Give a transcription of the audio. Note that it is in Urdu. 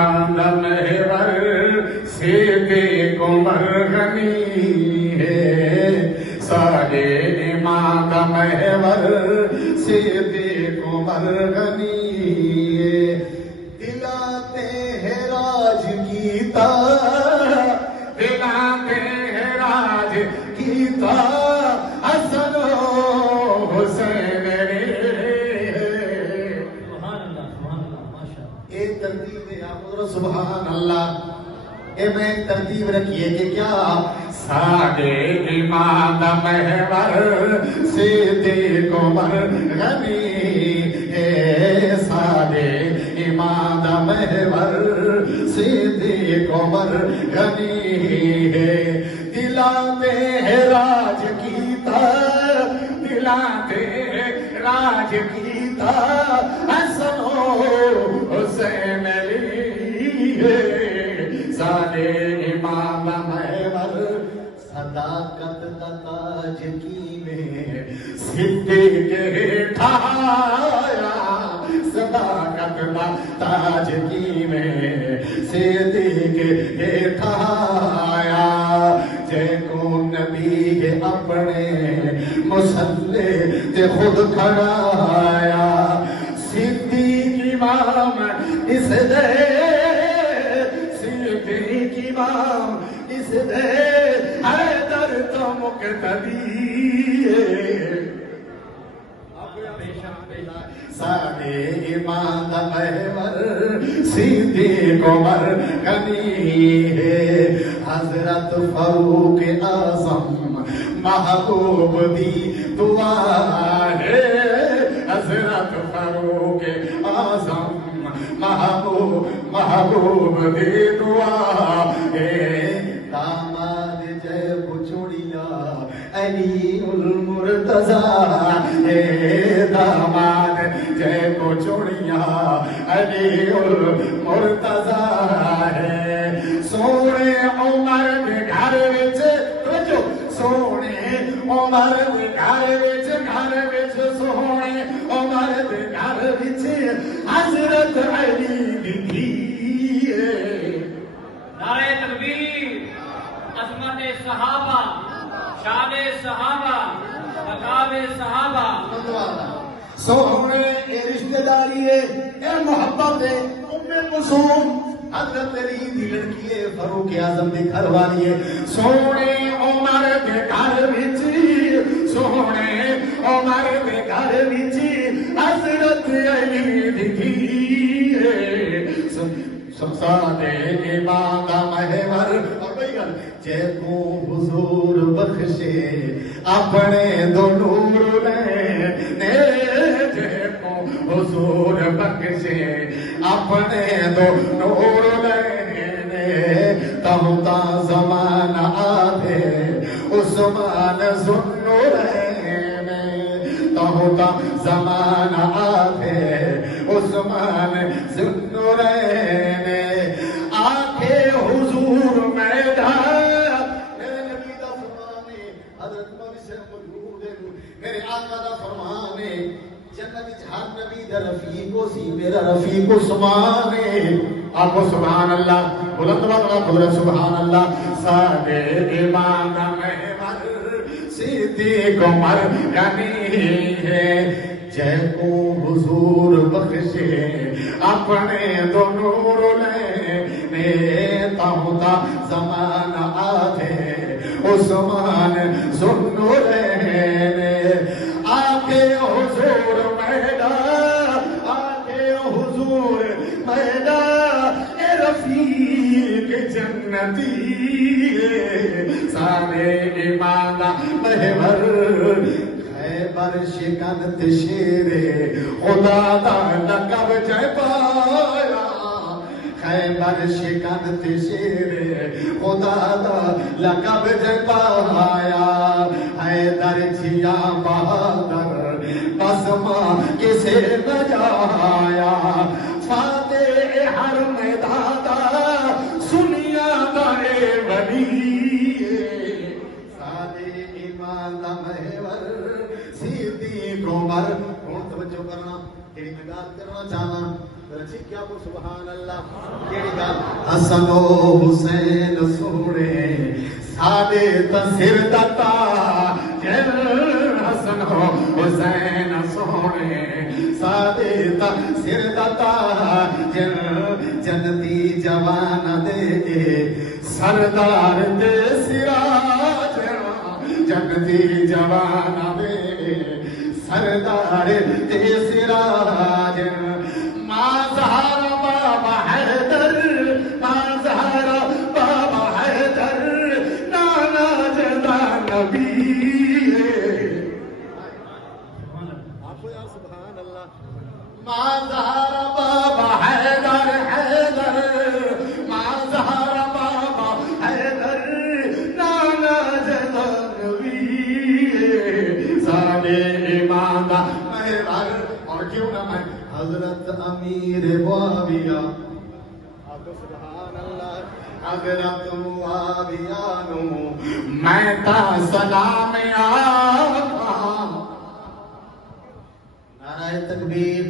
امام محور صدیق عمر غنی ہے سارے امام محور صدیق عمر غنی ہے دلاتے ہیں راج گیتا دلاتے ہیں راج گیتا حسن و حسین سبحان اللہ اے میں ترتیب رکھیے کہ کیا ساڈے امام محور صدیق عمر غنی ہے ساڈے امام محور صدیق عمر غنی ہے دلاتے ہیں راج گیتا دلاتے ہیں راج گیتا حسن و حسین سارے امام محور صداقت دا تاج کینے صدیق ٹھایا صداقت دا تاج کینے صدیق ٹھایا جے کو نبی اپنے مسلح تے خود کھڑایا صدیق امام اس دے امام اس دے حیدر تو مقتدی ہے سارے امام محور صدیق عمر غنی ہے حضرت فاروق اعظم محبوب دی دعا ہے حضرت فاروق اعظم محبوب دی دعا ہے داماد جے بچوڑیا علی المرتضی ہے داماد جے بچوڑیا علی المرتضی ہے سونے عمر دے گھر وچ توجہ سونے عمر دے گھر وچ سونے عمر دے گھر وچ حضرت علی دی نعرہ تکبیر عظمت صحابہ شان صحابہ مقام صحابہ سونے اے رشتہ داری ہے اے محبت ہے ام کلثوم حضرت علی دی لڑکی ہے فاروق اعظم دی گھر والی ہے سونے عمر دے گھر وچ سونے عمر دے گھر وچ حضرت علی دی سارے امام محور اور بھائی گل جے کو حضور بخشے اپنے دو نور نے جے کو حضور بخشے اپنے دو نور نے تہتا زمان آدھے عثمان ذوالنورین تہتا زمان آدھے عثمان ذوالنورین آنکھے حضور میدان میرے نبی دا فرمانے حضرت مولی سے موجود ہے میرے آقا دا فرمانے جنت ہر نبی دا رفیق سی میرا رفیق عثمان ہے آقا سبحان اللہ بلند بلند قدرت سبحان اللہ سارے امام محور صدیق عمر غنی ہے جے کو حضور بخشے اپنے دو نور لینے تہتا زمان آدھے عثمان ذوالنورین آگے حضور میدان آگے حضور میدان اے رفیق جنتی سارے امام محور خیبر شکست شیر خدا دا لقب جے پایا خیبر شکست شیر خدا دا لقب جے پایا حیدر جھیا بہادر بسما کسے بجایا فاتح ہر میدان دا سنیا دائے ولی سارے امام محور صدیق عمر کون توجہ کرنا تیری مداد کرنا چاہنا رچی کیا کو سبحان اللہ حسن و حسین سونے سادے تصر دتا حسن و حسین سونے سادے تصر دتا جنتی جوان دے سردار دے سراج جنتی جوان دے سردار دے سراج ماں زہرا بابا حیدر ماں زہرا بابا حیدر نانا جدا نبی ماں زہرا بابا حیدر حیدر ماں زہرا بابا حیدر نانا جدا نبی سارے ایمان دا مہربان اور کیوں نہ میں حضرت امیر معاویہ سبحان اللہ حضرت معاویہ نو میں تا سلام آقا نعرہ تکبیر